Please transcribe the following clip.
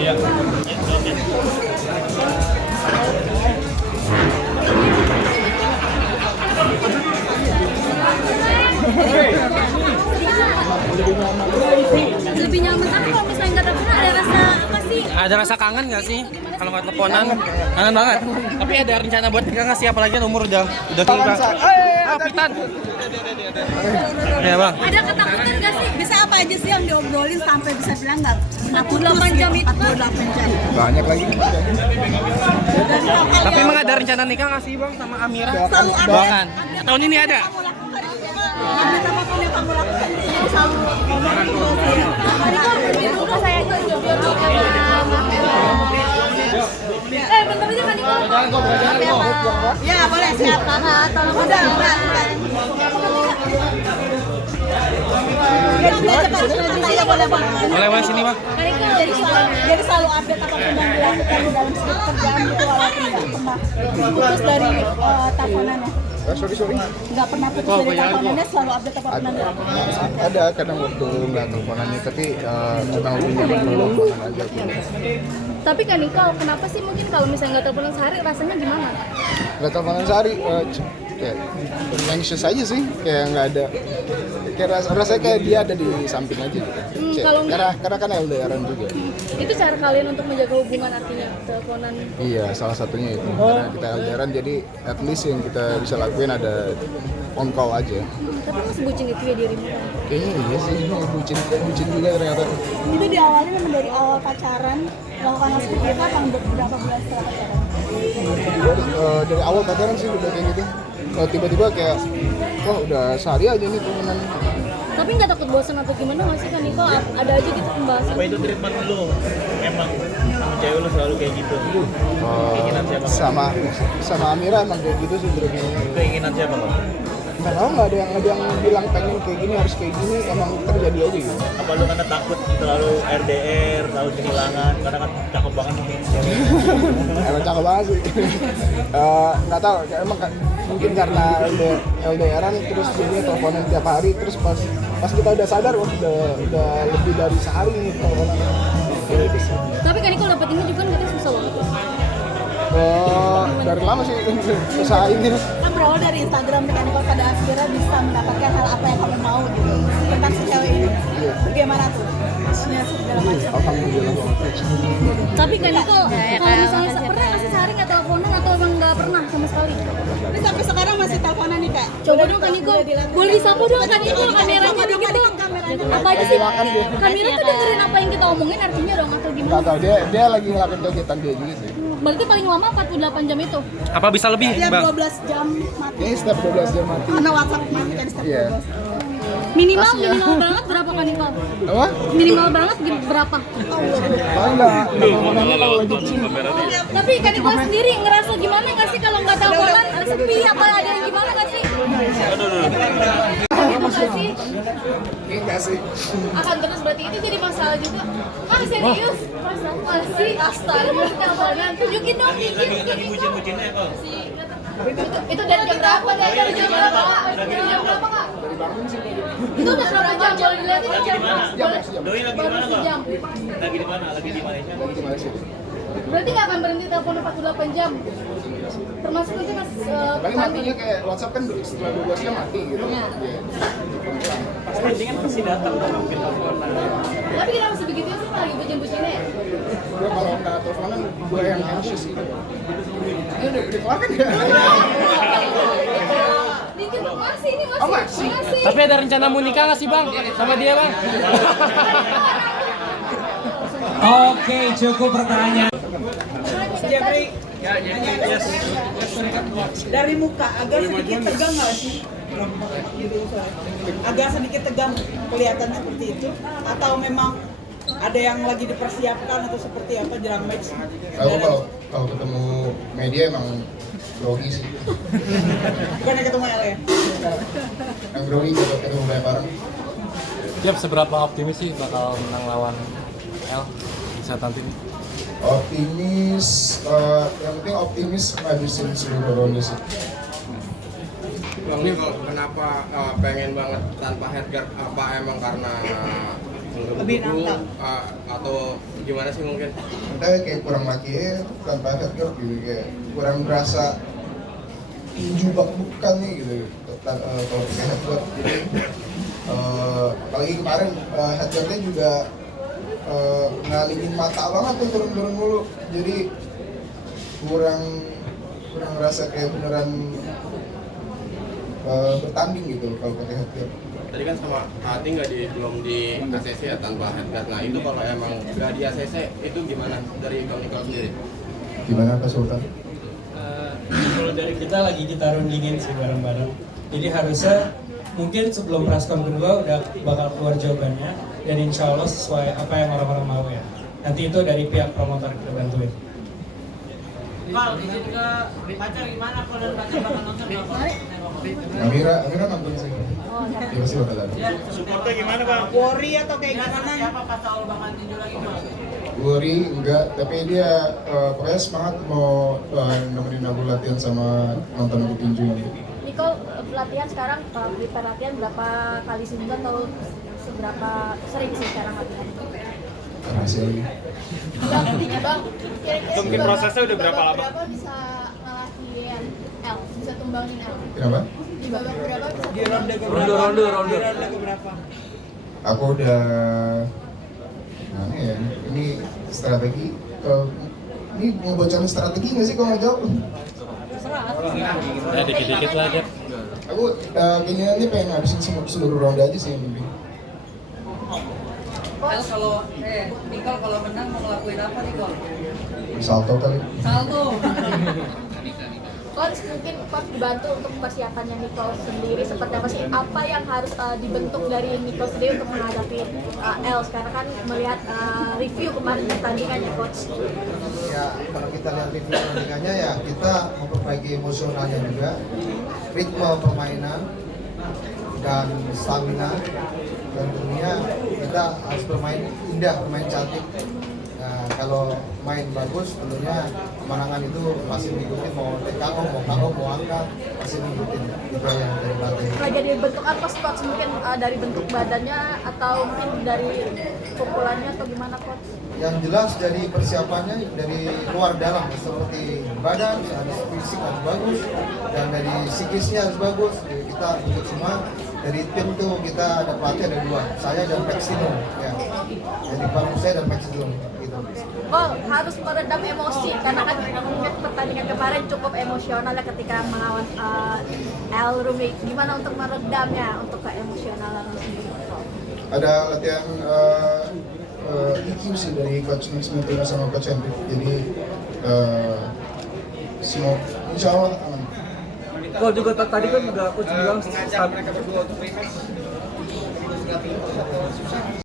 Iya. Lebih nyaman, tapi kalau misalnya nggak teleponan ada rasa apa sih? Ada rasa kangen nggak sih kalau nggak teleponan? Kangen banget. Tapi ada rencana buat nikah nggak sih? Apalagi kan umur udah tinggal. Pitan. Ya bang. Ada ketakutan nggak sih? Bisa apa aja sih yang diobrolin sampai bisa bilang nggak 48 jam itu kan? 48 jam. Banyak lagi. Tapi emang ada rencana nikah nggak sih bang sama Amira? Selalu ada. Doakan. Tahun ini ada. Kamu lakukan update apapun yang kamu lakukan selalu ngomong gitu sih. Dulu saya bentar aja kan Niko. Ya boleh siap. Tolong udah. Iya boleh banget. Boleh sini bang. Jadi selalu update apapun yang dilakukan di dalam setiap kerjaan gitu walaupun nggak pernah putus dari teleponannya. Sorry. Nggak pernah putus dari teleponannya, selalu update apapun yang dilakukan. Ada kadang waktu nggak teleponannya, tapi kadang lebih nyaman kalau teleponan aja. Tapi kan Niko, kenapa sih mungkin kalau misalnya nggak teleponan sehari rasanya gimana? Nggak teleponan sehari, kayak anxious aja sih, kayak nggak ada. Kayak rasanya kayak dia ada di samping aja gitu. Kalau Karena kan LDRan juga. itu cara kalian untuk menjaga hubungan artinya teleponan. Iya, salah satunya itu. Karena kita LDRan, jadi at least yang kita bisa lakuin ada on call aja. Tapi masih bucin itu ya dirimu kan? Kayaknya iya sih, bucin juga ternyata. Itu diawali memang dari awal pacaran, melakukan hal seperti itu atau beberapa bulan setelah pacaran? Dari awal pacaran sih udah kayak gitu. Kalau tiba-tiba kayak, wah udah sehari aja nih temenan. Tapi nggak takut bosan atau gimana nggak sih kan Niko? Ada aja gitu pembahasan. Apa itu treatment lu? Emang sama cewek lu selalu kayak gitu? Keinginan siapa? Sama Amira emang kayak gitu sih sebenarnya. Keinginan siapa lo? Nggak tahu, nggak ada yang bilang pengen kayak gini, harus kayak gini, emang terjadi aja gitu. Apa lu karena takut terlalu RDR, terlalu kehilangan? Karena kan cakep banget nih. Emang cakep banget sih. Nggak tahu, emang mungkin karena LDRan terus jadinya teleponan tiap hari, terus pas kita udah sadar, wah udah lebih dari sehari nih teleponan. Gitu sih. Tapi kan Niko dapat ini juga kita susah banget. Dari lama sih usaha ini. Kan berawal dari Instagram Mechanical pada akhirnya bisa mendapatkan hal apa yang kamu mau gitu tentang si cewek ini. Bagaimana tuh? Maksudnya segala macam. Alhamdulillah banget. Tapi kan Niko, kalau misalnya pernah nggak sih sehari nggak teleponan atau emang nggak pernah sama sekali? Ini sampai sekarang masih teleponan nih kak. Coba dong kan Niko, boleh disapu dong kan Niko kameranya dikit dong. Apa aja sih? Kamera tuh dengerin apa yang kita omongin artinya dong atau gimana? Nggak tahu, dia lagi ngelakuin kegiatan dia juga sih. Berarti paling lama 48 jam itu. Apa bisa lebih Setiap bang? 12 jam mati. Kayaknya setiap 12 jam mati. Karena WhatsApp mati kan setiap Iya. 12. Minimal banget berapa kan Niko? Apa? Minimal banget berapa? Paling nggak teleponannya kalau lagi chill. Tapi kan Niko sendiri ngerasa gimana nggak sih kalau nggak teleponan sepi apa ada yang gimana nggak sih? Nggak sih? Enggak sih. Akan terus berarti itu jadi masalah juga. Ah serius? Masih astaga teleponan. Tunjukin dong Lagi bucin-bucinnya kok? itu dari jam berapa? Dari jam berapa? Dari jam berapa kak? Itu udah berapa jam? Boleh dilihat itu jam berapa? Doi lagi di mana kok? Sejam. Lagi di mana? Lagi di Malaysia? Di Malaysia. Berarti nggak akan berhenti telepon 48 jam? Termasuk itu mas Paling matinya kayak WhatsApp kan setelah 12 jam mati gitu. Iya. Pasti kan pasti datang kan mungkin teleponan. Tapi kenapa sebegitu sih lagi bucin-bucinnya ya? Gue kalau nggak teleponan, gue yang anxious gitu. Ini udah kelar kan ya? Dikit masih ini Oh, masih? Tapi ada rencana mau nikah nggak sih bang? Sama dia bang? Oke, cukup pertanyaan. Dari muka agak sedikit tegang nggak sih? Agak sedikit tegang kelihatan seperti itu atau memang ada yang lagi dipersiapkan atau seperti apa jelang match? Kalau ketemu media emang grogi sih. Bukannya ketemu L ya? Yang grogi kalau ketemu banyak orang. Tiap seberapa optimis sih bakal menang lawan L di saat nanti? Optimis, yang penting optimis ngabisin seluruh ronde sih. Bang Niko, kenapa pengen banget tanpa headguard? Apa emang karena Lebih nantang. Atau gimana sih mungkin? Kita kayak kurang lagi ya tanpa headgear gitu, kayak kurang berasa tinju bak bukan nih gitu kalau pakai headgear. Jadi apalagi kemarin headgearnya juga ngalingin mata banget tuh turun-turun mulu, jadi kurang ngerasa kayak beneran bertanding gitu kalau pakai headgear. Tadi kan sama Ati belum di ACC ya tanpa headguard. Nah itu kalau emang nggak di ACC itu gimana dari Nikol sendiri? Gimana Pak Sultan? Kalau dari kita rundingin sih bareng-bareng. Jadi harusnya mungkin sebelum prascon kedua udah bakal keluar jawabannya dan insya Allah sesuai apa yang orang-orang mau ya. Nanti itu dari pihak promotor kita bantuin. Kal, izin ke pacar gimana kalau dan pacar bakal nonton nggak Kal? Amira nonton sih. Ya pasti bakal ada. Supportnya gimana Bang? Worry atau kayak gimana? Siapa pas Saul bakal tinju lagi Bang? Worry enggak, tapi dia pokoknya semangat mau nemenin aku latihan sama nonton aku tinju nanti. Nicole, latihan sekarang, prepare latihan berapa kali seminggu atau seberapa sering sih sekarang latihan? Rahasia lagi. Bang, kira-kira Mungkin prosesnya udah berapa lama? Berapa bisa ngalahin L, bisa tumbangin L? Kenapa? Di babak berapa bisa Di ronde Ronde. keberapa? Aku udah mana ya? Ini strategi. Ini mau bocorin strategi nggak sih kalau nggak jawab? Ya dikit-dikit lah Dep. Aku keinginannya pengen ngabisin seluruh ronde aja sih yang penting. Nicole kalau menang mau ngelakuin apa Nicole? Salto kali. Salto. Coach, mungkin Coach dibantu untuk persiapannya Nicole sendiri seperti apa sih? Apa yang harus dibentuk dari Nicole sendiri untuk menghadapi Els? Karena kan melihat review kemarin pertandingannya Coach. Ya, kalau kita lihat review pertandingannya ya kita memperbaiki emosionalnya juga, ritme permainan dan stamina, dan tentunya kita harus bermain indah, bermain cantik. Nah, kalau main bagus tentunya kemenangan itu masih ngikutin, mau tekangong, mau kangong, mau angkat, masih ngikutin itu yang dari pelatih. Lagi dibentuk apa Coach? Mungkin dari bentuk badannya atau mungkin dari pukulannya atau gimana Coach? Yang jelas dari persiapannya dari luar dalam, seperti badan harus fisik harus bagus, dan dari psikisnya harus bagus. Jadi kita ikut semua dari tim tuh, kita ada pelatih ada dua, saya dan Maxino ya. Jadi baru saya dan Maxino gitu. Oh, harus meredam emosi karena kan mungkin pertandingan kemarin cukup emosional ya ketika melawan El Rumi. Gimana untuk meredamnya untuk ke emosionalan sendiri? Ada latihan EQ sih dari coach Maximo sama coach Hendrik. Jadi semua insya Allah aman. Kalau juga tadi kan juga coach bilang